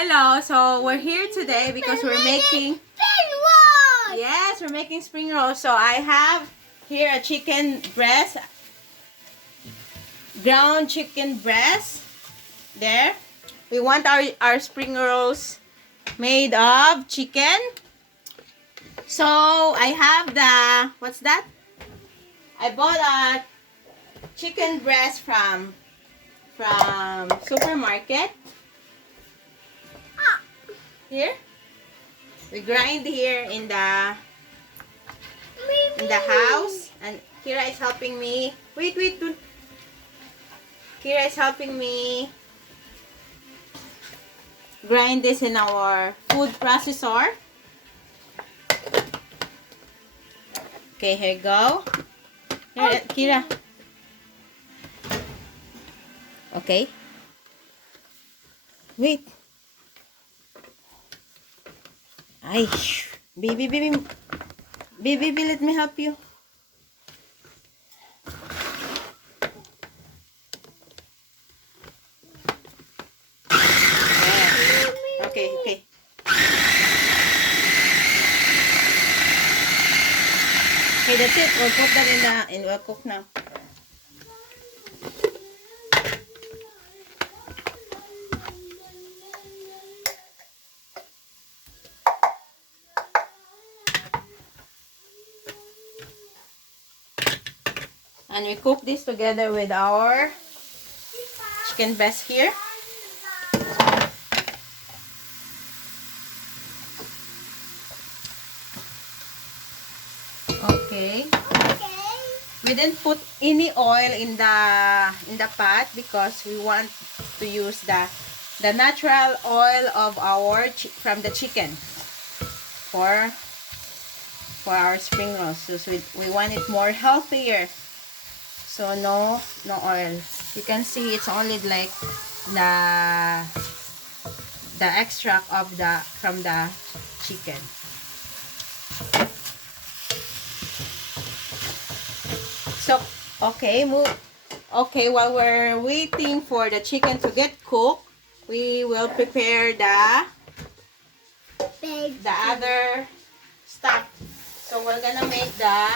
Hello, so we're here today because we're making we're making spring rolls. So I have here a chicken breast, ground chicken breast. There. We want our spring rolls made of chicken. So I have the, what's that? I bought a chicken breast from supermarket. Here. We grind here in the house, and Kira is helping me. Wait. Kira is helping me grind this in our food processor. Okay, here you go. Here, Kira. Okay. Wait. Ay, baby, let me help you. Okay. Okay, that's it. We'll put that in we'll cook now. And we cook this together with our chicken breast here. Okay. We didn't put any oil in the pot because we want to use the natural oil of from the chicken for our spring rolls. So we want it more healthier. So no oil. You can see it's only like the extract of from the chicken. So okay, while we're waiting for the chicken to get cooked, we will prepare the other stuff. So we're gonna make the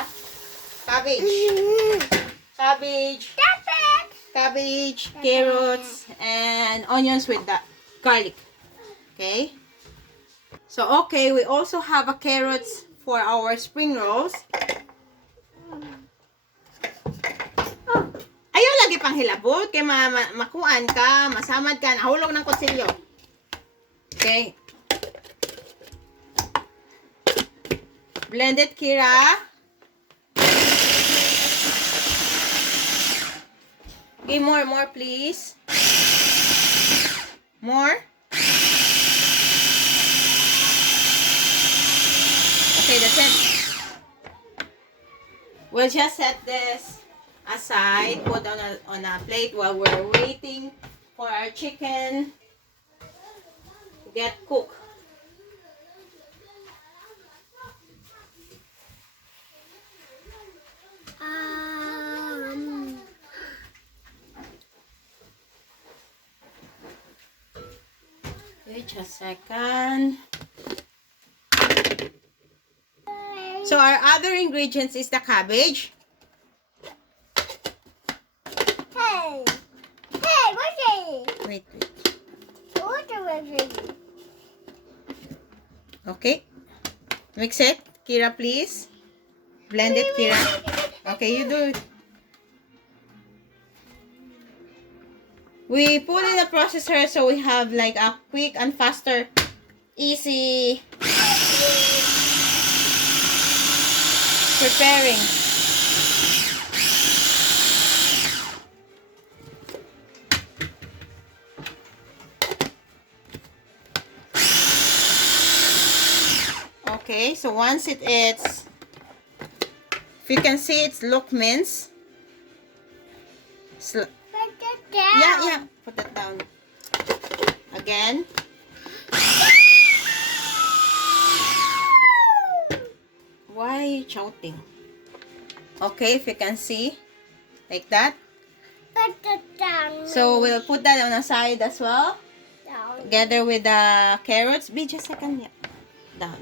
cabbage, carrots, and onions with the garlic. Okay. So okay, we also have a carrots for our spring rolls. Ayaw lagi pang hilabot kay makuan ka, masamad ka, nahulog ng kutsilyo. Okay. Blend it, Kira. Okay, more please. More. Okay, that's it. We'll just set this aside, put on a plate while we're waiting for our chicken to get cooked. Wait a second. So our other ingredients is the cabbage. Wait. Okay. Mix it. Kira, please. Blend it, Kira. Okay, you do it. We put in the processor so we have like a quick and faster, easy preparing. Okay, so once if you can see it's look minced. Yeah, put that down. Again. Why are you shouting? Okay, if you can see, like that. So we'll put that on the side as well. Together with the carrots. Be just a second. Yeah. Down.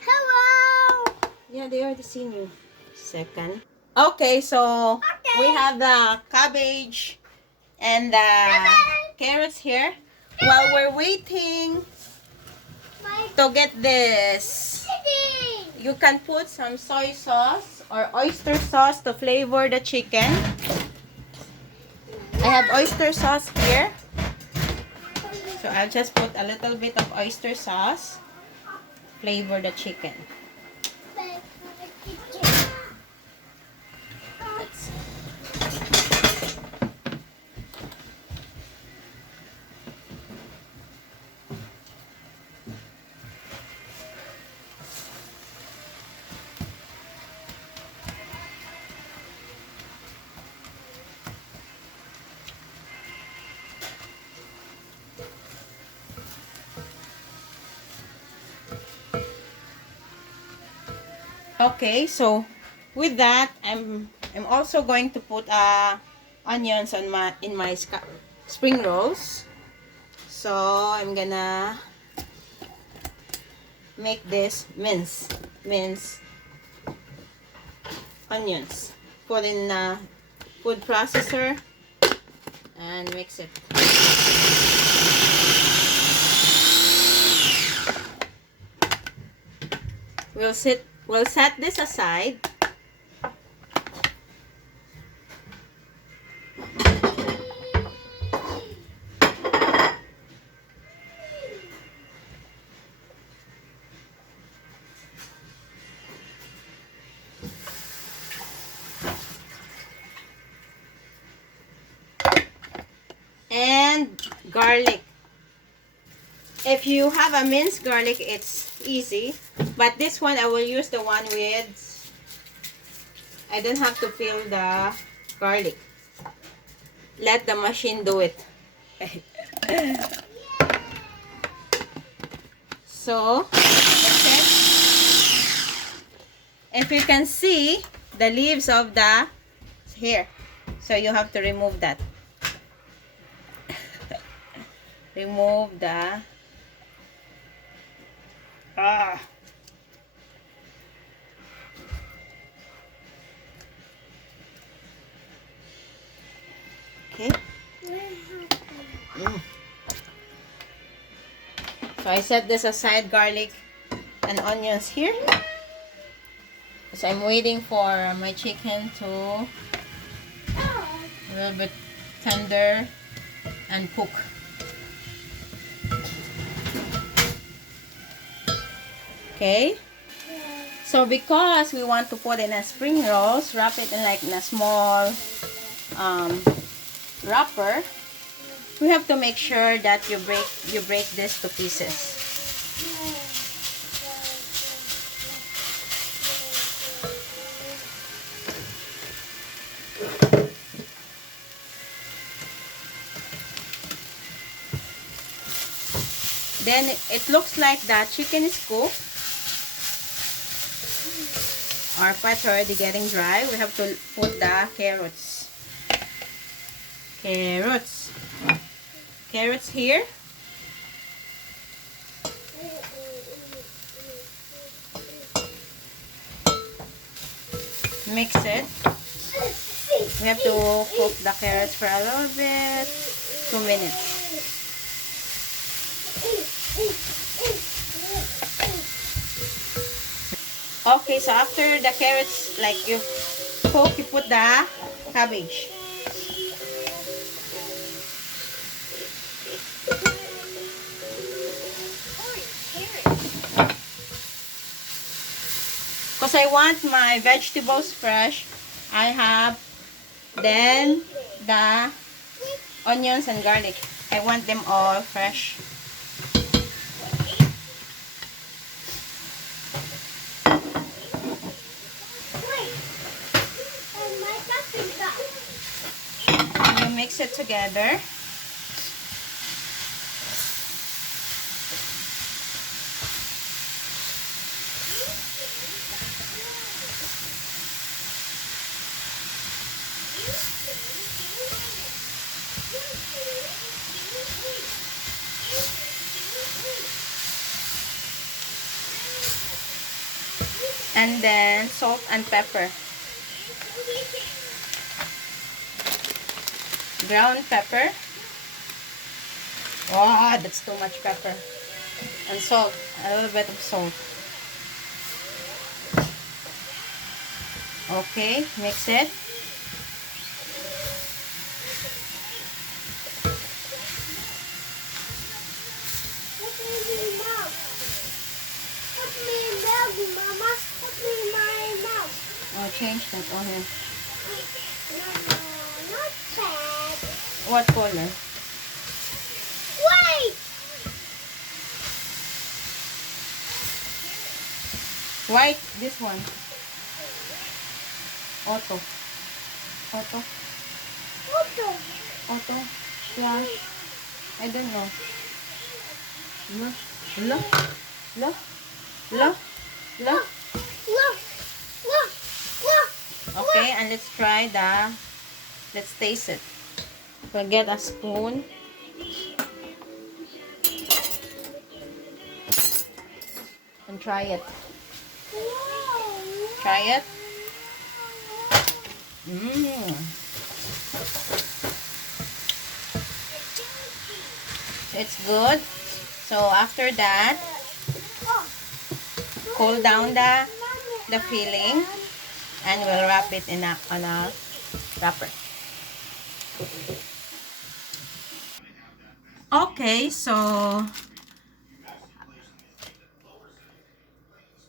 Hello. Yeah, they already seen you. Second. Okay, so we have the cabbage and the carrots here. While we're waiting to get this, you can put some soy sauce or oyster sauce to flavor the chicken. I have oyster sauce here. So I'll just put a little bit of oyster sauce. Flavor the chicken. Okay, so with that, I'm also going to put onions on my spring rolls. So I'm gonna make this mince onions. Put in food processor and mix it. We'll set this aside. And garlic. If you have a minced garlic, it's easy. But this one, I will use the one with, I don't have to peel the garlic. Let the machine do it. So, that's it. If you can see the leaves of the here. So you have to remove that. Remove the okay. So I set this aside, garlic and onions here. So I'm waiting for my chicken to a little bit tender and cook. Okay. So because we want to put in a spring rolls, wrap it in like in a small wrapper. We have to make sure that you break this to pieces. Then it looks like the chicken is cooked. Our pot's already getting dry. We have to put the carrots. Carrots here. Mix it. We have to cook the carrots for a little bit. 2 minutes. Okay, so after the carrots, like you cook, you put the cabbage. Because I want my vegetables fresh, I have then the onions and garlic. I want them all fresh. And you mix it together. And then salt and pepper. Ground pepper. Wow, that's too much pepper. And salt. A little bit of salt. Okay, mix it. Oh, change that on here. No, not that. What color? Wait! White, this one. Auto. Auto. Auto. Auto. Yeah. I don't know. Look. Look. Look. Look. Look. Look. Look. Look. Okay, and let's try let's taste it. We'll get a spoon. And try it. Whoa. Try it. Mmm. It's good. So after that, cool down the filling, and we'll wrap it on a wrapper. Okay, so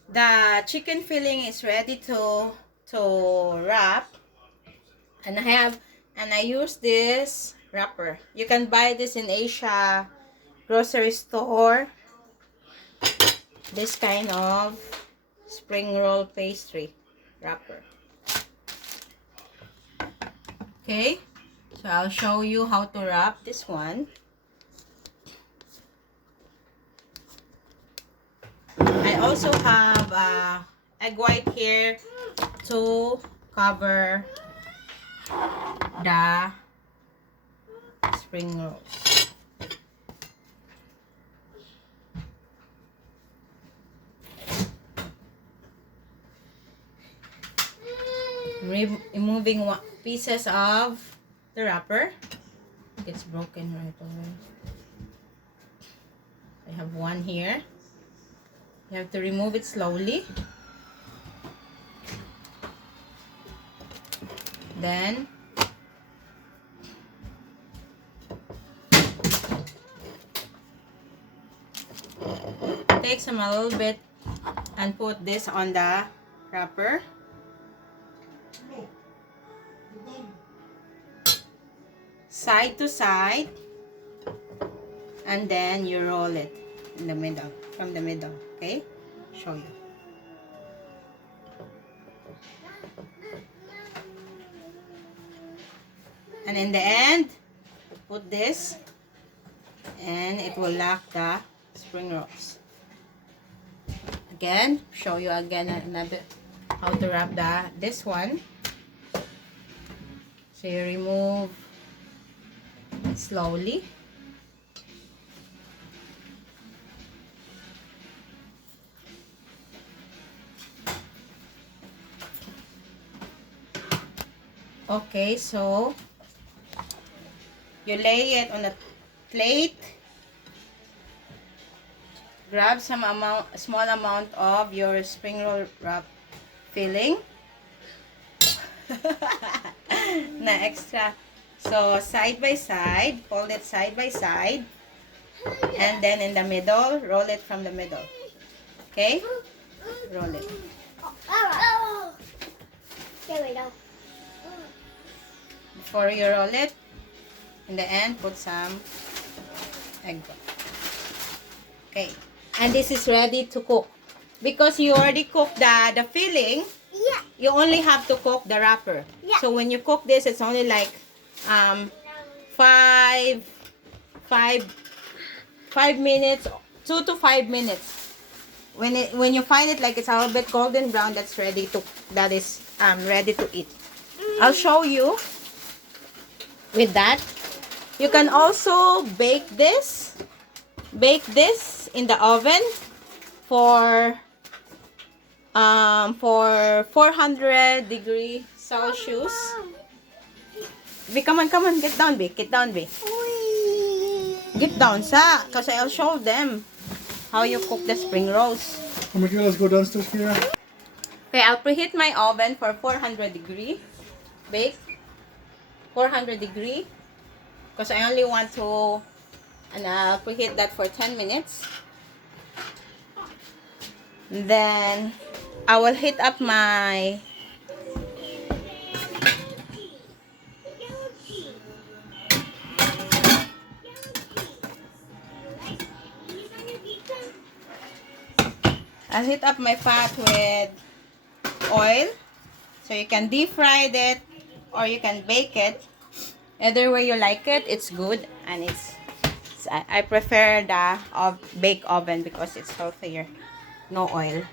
the chicken filling is ready to wrap, and I use this wrapper. You can buy this in Asia grocery store. This kind of spring roll pastry wrapper. Okay, so I'll show you how to wrap this one. I also have egg white here to cover the spring rolls. Removing pieces of the wrapper. It's broken right away. I have one here. You have to remove it slowly. Then take some a little bit and put this on the wrapper. Side to side, and then you roll it in the middle, from the middle. Okay, show you. And in the end, put this, and it will lock the spring rolls. Again, show you again another how to wrap this one. So you remove it slowly. Okay, so you lay it on a plate. Grab some small amount of your spring roll wrap filling. Na extra. So side by side, fold it side by side, and then in the middle, roll it from the middle. Okay? Roll it. There we go. Before you roll it, in the end, put some egg. Okay. And this is ready to cook. Because you already cooked the filling, Yeah. you only have to cook the wrapper. Yeah. So when you cook this, it's only like 5 minutes, 2 to 5 minutes. When you find it like it's a little bit golden brown, that is ready to eat. I'll show you with that. You can also bake this in the oven for for 400 degree Celsius. B, come on, get down, B. Get down, B. Get down, sa. Because I'll show them how you cook the spring rolls. Come on, let's go downstairs, Kira. Okay, I'll preheat my oven for 400 degree. Bake. 400 degree. Because I only want to, and I'll preheat that for 10 minutes. Then, I will heat up my pot with oil. So you can deep fry it or you can bake it. Either way you like it, it's good. And I prefer the bake oven because it's healthier. No oil.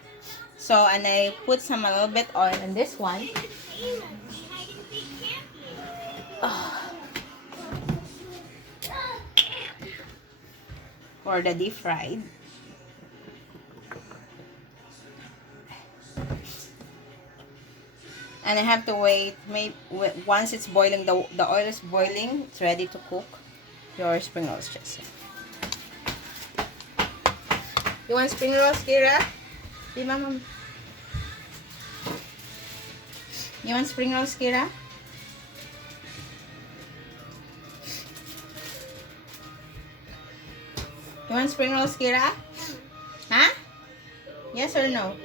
So, and I put a little bit oil in this one. For the deep fried. And I have to wait. Maybe once it's boiling, the oil is boiling, it's ready to cook your spring rolls. Just. You want spring rolls, Kira? Di, Mama. You want spring rolls, Kira? You want spring rolls, Kira? Huh? Yes or no?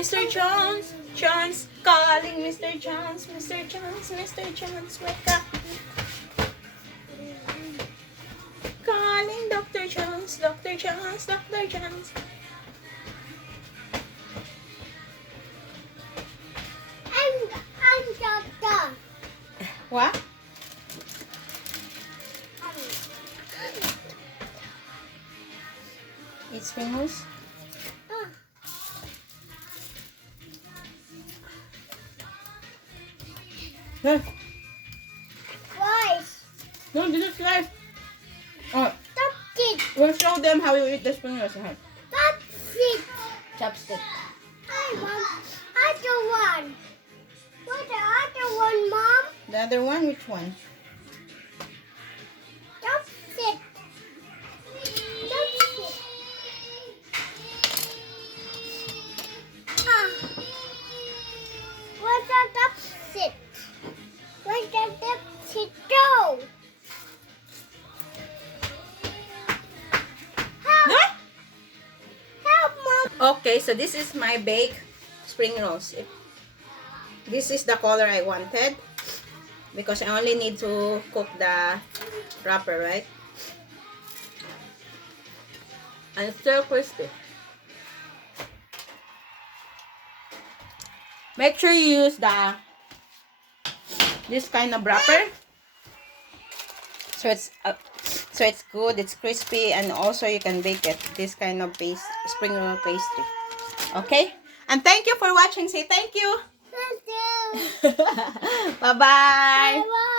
Mr. Jones, calling Mr. Jones, wake up. Calling Dr. Jones. I'm doctor. What? Eat spring rolls? No. Rice. No, this is live. Oh, That's it. we'll show them how you eat the spring rolls. That's it. Chopstick. I want other one. What's the other one, Mom? The other one, which one? That's it. That's it. Where's the chopstick? Where's the chopstick go? What? Help, Mom. Okay, so this is my baked spring rolls. This is the color I wanted because I only need to cook the wrapper, right? And it's still crispy. Make sure you use this kind of wrapper, so it's good, it's crispy, and also you can bake it. This kind of spring roll pastry. Okay, and thank you for watching. Say thank you. Thank you. Bye bye. Bye-bye.